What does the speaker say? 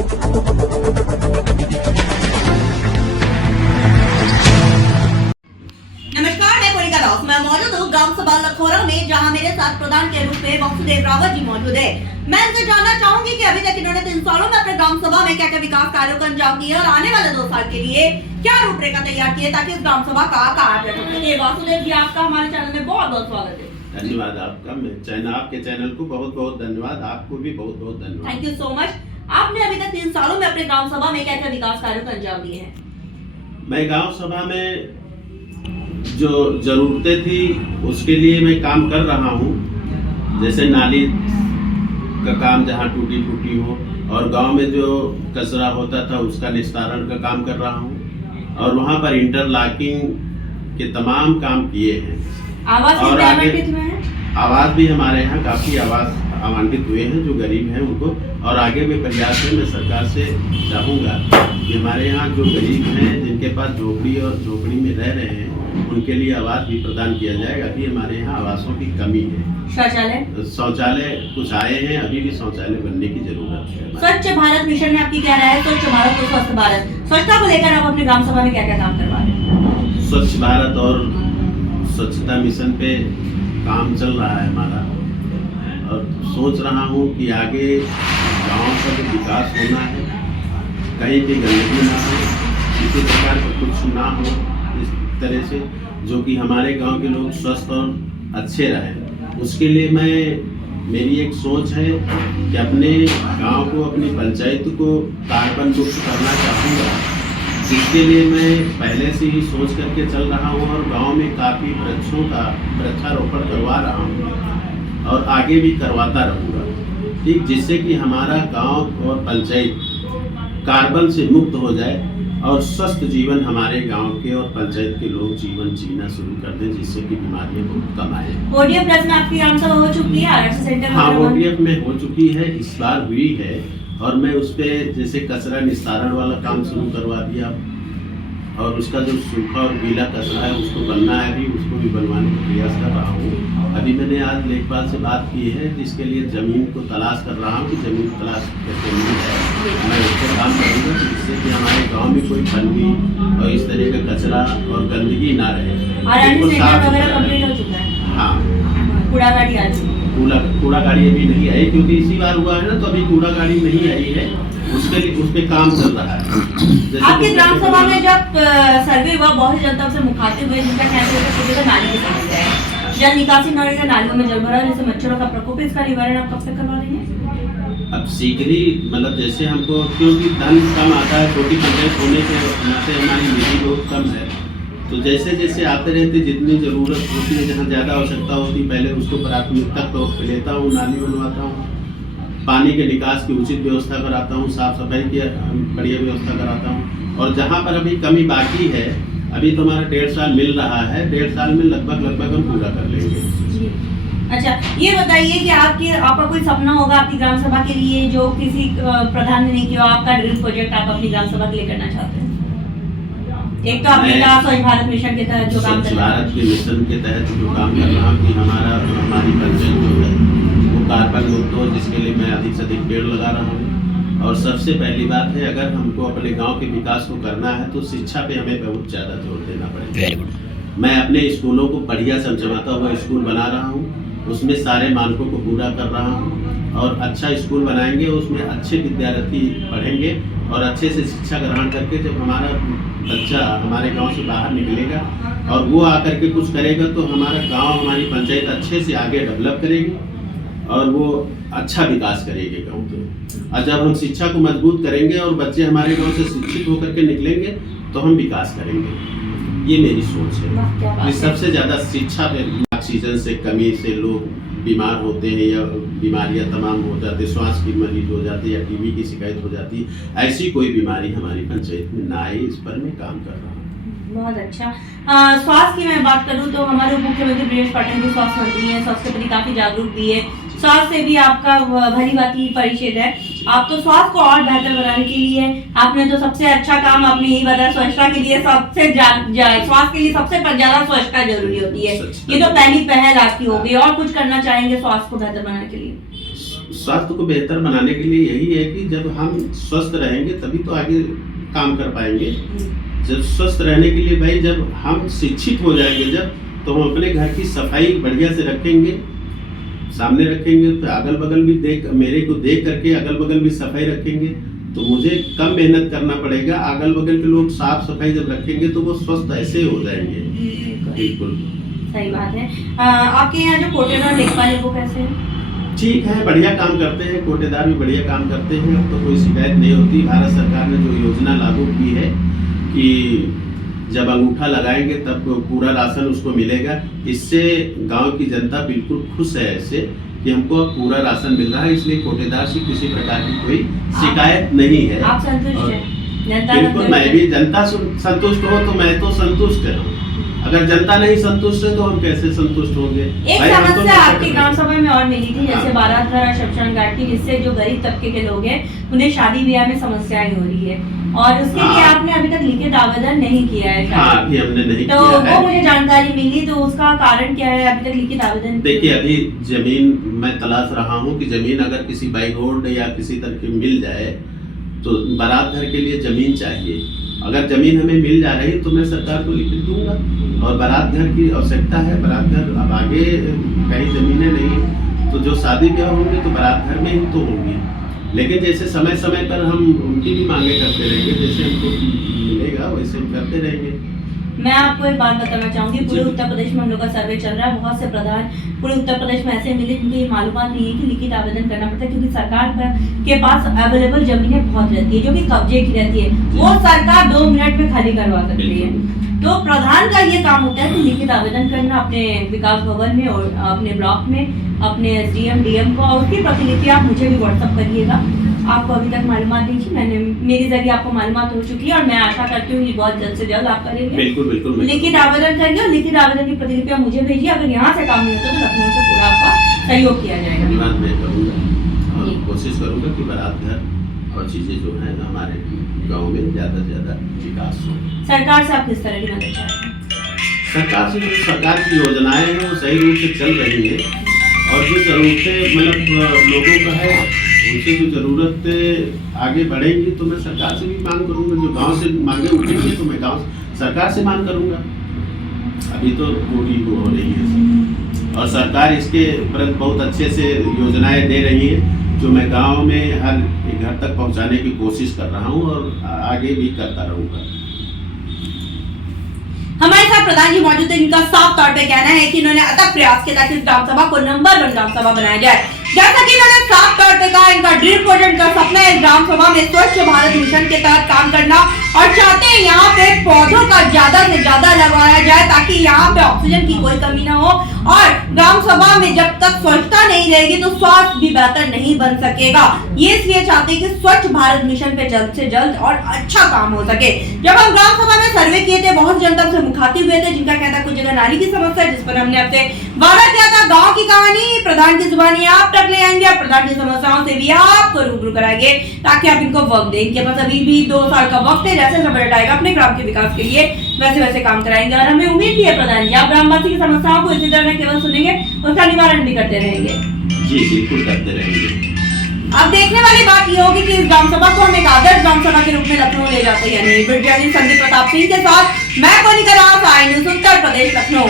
मैं मौजूद हूँ ग्राम सभा लखोरा में, जहाँ मेरे साथ प्रधान के रूप में वासुदेव रावत जी मौजूद है। मैं इनसे जानना चाहूंगी कि अभी तक इन्होंने 3 सालों में अपने ग्राम सभा में क्या क्या विकास कार्यों को अंजाम दिए और आने वाले 2 साल के लिए क्या रूपरेखा तैयार की है ताकि इस ग्राम सभा का कार्य हो सके। वासुदेव जी, आपका हमारे चैनल में बहुत बहुत स्वागत है। धन्यवाद आपका। आपके चैनल को बहुत बहुत धन्यवाद। आपको भी बहुत बहुत धन्यवाद। Thank you so much. आपने अभी तक 3 सालों में अपने ग्राम सभा में क्या क्या विकास कार्यों को अंजाम दिए हैं? मैं गांव सभा में जो जरूरतें थी उसके लिए मैं काम कर रहा हूँ। जैसे नाली का काम जहाँ टूटी फूटी हो, और गांव में जो कचरा होता था उसका निस्तारण का काम कर रहा हूँ, और वहाँ पर इंटरलॉकिंग के तमाम काम किए हैं। आवास और आवास भी हमारे यहाँ काफ़ी आवास आवंटित हुए हैं जो गरीब हैं उनको, और आगे भी प्रयास है। मैं सरकार से चाहूँगा कि हमारे यहाँ जो गरीब हैं जिनके पास झोपड़ी और झोपड़ी में रह रहे हैं उनके लिए आवास भी प्रदान किया जाएगा। अभी हमारे यहाँ आवासों की कमी है। शौचालय कुछ आए हैं, अभी भी शौचालय बनने की जरूरत है। स्वच्छ भारत मिशन में आपकी क्या राय है? स्वच्छ भारत और स्वस्थ भारत, स्वच्छता को लेकर आप अपने ग्राम सभा में क्या क्या काम करवा रहे हैं? स्वच्छ भारत और स्वच्छता मिशन पे काम चल रहा है हमारा, और सोच रहा हूँ कि आगे गाँव का जो विकास होना है, कहीं भी गंदगी ना हो, किसी प्रकार का कुछ ना हो, इस तरह से जो कि हमारे गांव के लोग स्वस्थ और अच्छे रहें। उसके लिए मेरी एक सोच है कि अपने गांव को, अपनी पंचायत को कार्बन मुक्त करना चाहूँगा, जिसके लिए मैं पहले से ही सोच करके चल रहा हूँ, और गांव में काफ़ी वृक्षों का वृक्षारोपण करवा रहा हूँ और आगे भी करवाता रहूँगा, ठीक, जिससे कि हमारा गांव और पंचायत कार्बन से मुक्त हो जाए और स्वस्थ जीवन हमारे गांव के और पंचायत के लोग जीवन जीना शुरू कर दें, जिससे कि बीमारियां बहुत कम आए। ओडीएफ प्लस में आपकी ग्राम सभा हो चुकी है? RSS centre? हाँ, ओडीएफ में हो चुकी है, इस बार हुई है, और मैं उस पर जैसे कचरा निस्तारण वाला काम शुरू करवा दिया, और उसका जो सूखा और गीला कचरा है उसको बनना है, अभी उसको भी बनवाने का प्रयास कर रहा हूँ। अभी मैंने आज लेखपाल से बात की है, जिसके लिए ज़मीन को तलाश कर रहा हूँ कि ज़मीन तलाश करके मिल जाए, मैं उस पर काम करूँगा, जिससे कि हमारे गांव में कोई गंदगी और इस तरह का कचरा और गंदगी ना रहे। हाँ, कूड़ा गाड़ी आ चुकी है? कूड़ा गाड़ी अभी नहीं आई, क्योंकि इसी बार हुआ है ना, तो अभी कूड़ा गाड़ी नहीं आई है, उसके लिए उस पे काम चल रहा है। आपकी ग्राम सभा में जब सर्वे हुआ, बहुत जनता से मुखातिब हुए, जिनका कहना है नाली की समस्या है, जल निकासी नाली का नालियों में जल भरा, जैसे मच्छरों का प्रकोप, इसका निवारण आप कब तक करवा देंगे? अब शीघ्र ही, मतलब जैसे हमको, क्योंकि धन कम आता है, छोटी पंचायत होने के नाते हमारी निधि बहुत कम है, तो जैसे जैसे आते रहते, जितनी ज़रूरत होती है, जहाँ ज़्यादा आवश्यकता होती है, पहले उसको प्राथमिकता तो लेता हूँ, नाली बनवाता हूँ, पानी के निकास की उचित व्यवस्था कराता हूँ, साफ सफाई की बढ़िया व्यवस्था कराता हूँ, और जहाँ पर अभी कमी बाकी है, अभी तो हमारा 1.5 साल मिल रहा है, 1.5 साल में लगभग हम पूरा कर लेंगे। अच्छा, ये बताइए कि आपका कोई सपना होगा आपकी ग्राम सभा के लिए जो किसी प्रधान ने नहीं किया, आपका ड्रीम प्रोजेक्ट आप अपनी ग्राम सभा के लिए करना चाहते हैं? एक तो आपने कहा स्वच्छ भारत मिशन के तहत जो काम कर रहा है, भारत के मिशन के तहत जो काम कर रहा हूँ कि हमारी पंचायत जो है वो कार्बन मुक्त हो, जिसके लिए मैं अधिक से अधिक पेड़ लगा रहा हूँ। और सबसे पहली बात है, अगर हमको अपने गांव के विकास को करना है तो शिक्षा पे हमें बहुत ज़्यादा जोर देना पड़ेगा। मैं अपने स्कूलों को बढ़िया चमचमाता हुआ स्कूल बना रहा हूँ, उसमें सारे मानकों को पूरा कर रहा हूँ, और अच्छा स्कूल बनाएंगे, उसमें अच्छे विद्यार्थी पढ़ेंगे, और अच्छे से शिक्षा ग्रहण करके जब हमारा बच्चा हमारे गांव से बाहर निकलेगा और वो आकर के कुछ करेगा, तो हमारा गांव, हमारी पंचायत अच्छे से आगे डेवलप करेगी और वो अच्छा विकास करेगी गाँव के। और जब हम शिक्षा को मजबूत करेंगे और बच्चे हमारे गाँव से शिक्षित होकर के निकलेंगे तो हम विकास करेंगे, ये मेरी सोच है। सबसे ज़्यादा शिक्षा पे, ऑक्सीजन से कमी से लोग बीमार होते हैं, या बीमारियां तमाम हो जाती, श्वास की मरीज हो जाती, या टीबी की शिकायत हो जाती, ऐसी कोई बीमारी हमारी पंचायत में ना आए, इस पर मैं काम कर रहा हूँ। बहुत अच्छा। स्वास्थ्य की मैं बात करूँ तो हमारे मुख्यमंत्री ब्रजेश पाठक जी स्वास्थ्य मंत्री हैं, स्वास्थ्य के प्रति काफी जागरूक भी है, स्वास्थ्य से भी आपका भली भांति परिचय है। आप तो स्वास्थ्य को और बेहतर बनाने के लिए आपने तो सबसे अच्छा काम आपने यही बताया, स्वच्छता के लिए सबसे स्वास्थ्य के लिए सबसे ज्यादा स्वच्छता जरूरी होती है, ये तो पहली पहल आपकी होगी। और कुछ करना चाहेंगे स्वास्थ्य को बेहतर बनाने के लिए? स्वास्थ्य को बेहतर बनाने के लिए यही है कि जब हम स्वस्थ रहेंगे तभी तो आगे काम कर पाएंगे। जब स्वस्थ रहने के लिए भाई जब हम शिक्षित हो जाएंगे जब, तो हम अपने घर की सफाई बढ़िया से रखेंगे, सामने रखेंगे, तो अगल बगल भी मेरे को देख करके अगल बगल भी सफाई रखेंगे, तो मुझे कम मेहनत करना पड़ेगा। अगल बगल के लोग साफ सफाई जब रखेंगे तो वो स्वस्थ ऐसे हो जाएंगे। बिल्कुल सही बात है। आपके यहाँ जो कोटेदार लेखपाल है वो कैसे है? ठीक है, बढ़िया काम करते हैं, कोटेदार भी बढ़िया काम करते हैं। अब तो कोई शिकायत नहीं होती। भारत सरकार ने जो योजना लागू की है कि जब अंगूठा लगाएंगे तब पूरा राशन उसको मिलेगा, इससे गांव की जनता बिल्कुल खुश है ऐसे कि हमको अब पूरा राशन मिल रहा है, इसलिए कोटेदार से किसी प्रकार की कोई शिकायत नहीं है। आप संतुष्ट हैं? बिल्कुल, मैं भी, जनता संतुष्ट हो तो मैं तो संतुष्ट हूँ। अगर जनता नहीं संतुष्ट है तो हम कैसे संतुष्ट होंगे? एक समस्या आपकी ग्राम सभा में और मिली थी, जैसे बारात घर और शमशान घाट की, जिससे जो गरीब तबके के लोग हैं उन्हें शादी ब्याह में समस्याएं हो रही है, और उसके लिए आपने अभी तक लिखित आवेदन नहीं किया है। हाँ, अभी हमने नहीं तो किया है। वो मुझे जानकारी मिली, तो उसका कारण क्या है अभी तक लिखित आवेदन? देखिए, अभी जमीन मैं तलाश रहा हूँ कि जमीन अगर किसी बाई रोड या किसी तरह की मिल जाए तो बारात घर के लिए जमीन चाहिए। अगर जमीन हमें मिल जा रही तो मैं सरकार को लिखित दूंगा, और बारात घर की आवश्यकता है। बारात घर अब आगे कहीं जमीनें नहीं, तो जो शादी ब्याह होंगे तो बारात घर में ही तो होंगे, लेकिन जैसे समय समय पर हम उनकी भी मांगे करते रहेंगे, जैसे हमको मिलेगा वैसे हम करते रहेंगे। मैं आपको एक बात बताना चाहूंगी, पूरे उत्तर प्रदेश में हम लोग का सर्वे चल रहा है, बहुत से प्रधान पूरे उत्तर प्रदेश में ऐसे मिले जिनको ये मालूमात नहीं है कि लिखित आवेदन करना पड़ता है, क्योंकि सरकार के पास अवेलेबल जमीनें बहुत रहती है जो कि कब्जे की रहती है, वो सरकार 2 मिनट में खाली करवा सकती है। तो प्रधान का ये काम होता है कि लिखित आवेदन करना अपने विकास भवन में और अपने ब्लॉक में, अपने SDM DM को, और उसकी प्रतिलिपि आप मुझे भी व्हाट्सअप करिएगा। आपको अभी तक मालूमात नहीं थी, मैंने मेरे जरिए आपको मालूमात हो चुकी है, और मैं आशा करती हूँ कि बहुत जल्द से जल्द आप करेंगे। बिल्कुल बिल्कुल, लिखित आवेदन करेंगे, और लिखित आवेदन की प्रतिलिपि आप मुझे भेजिए। अगर यहाँ से काम नहीं होता तो लखनऊ से पूरा आपका सहयोग किया जाएगा। धन्यवाद मैं करूँगा, और कोशिश करूँगा कि बारात घर और चीजें जो है हमारे गाँव में ज्यादा से ज्यादा विकास हो। सरकार से आप किस तरह की मदद चाहते हैं? सरकार से जो सरकार की योजनाएं हैं वो सही रूप से चल रही है, और जो जरूरतें मतलब लोगों का है उनसे जो जरूरत आगे बढ़ेंगी तो मैं सरकार से भी मांग करूंगा। जो गांव से मांगे उठेंगी तो मैं गांव सरकार से मांग करूंगा। अभी तो पूरी हो रही है, और सरकार इसके प्रति बहुत अच्छे से योजनाएं दे रही है, जो मैं गांव में हर घर तक पहुंचाने की कोशिश कर रहा हूं, और आगे भी करता रहूंगा। हमारे साथ प्रधान जी मौजूद है, इनका साफ तौर पे कहना है कि इन्होंने अथक प्रयास किया ताकि इस ग्राम सभा को नंबर 1 ग्राम सभा बनाया जाए। जैसा कि इन्होंने साफ तौर पे कहा, इनका ड्रीम प्रोजेक्ट का सपना है इस ग्राम सभा में स्वच्छ भारत मिशन के तहत काम करना, और चाहते हैं यहाँ पे पौधों का ज्यादा से ज्यादा लगाया जाए ताकि यहाँ पे ऑक्सीजन की कोई कमी ना हो, और ग्राम सभा में जब तक स्वच्छता नहीं रहेगी तो स्वास्थ्य भी बेहतर नहीं बन सकेगा। ये इसलिए चाहते हैं कि स्वच्छ भारत मिशन पे जल्द से जल्द और अच्छा काम हो सके। जब हम ग्राम सभा में सर्वे किए थे, बहुत जनता से मुखातिब हुए थे, जिनका कहता कुछ जगह नाली की समस्या है, जिस पर हमने आपसे वादा किया था गाँव की कहानी प्रधान की जुबानी आप तक ले आएंगे, प्रधान की समस्याओं से भी आपको रूबरू कराएंगे, ताकि आप इनको वक्त दें। इनके पास अभी भी 2 साल का वक्त है, जैसे बजट आएगा अपने ग्राम के विकास के लिए वैसे वैसे काम कराएंगे, और हमें उम्मीद भी है प्रधान जी आप ग्रामवासी की समस्याओं को इसी तरह केवल सुनेंगे, उसका निवारण भी करते रहेंगे। जी बिल्कुल करते रहेंगे। अब देखने वाली बात ये होगी कि इस ग्राम सभा को हम एक आदर्श ग्राम सभा के रूप में लखनऊ ले जाते हैं या नहीं। वीडियो संदीप प्रताप सिंह के साथ मैं कोनिका राज, आई न्यूज़ उत्तर प्रदेश, लखनऊ।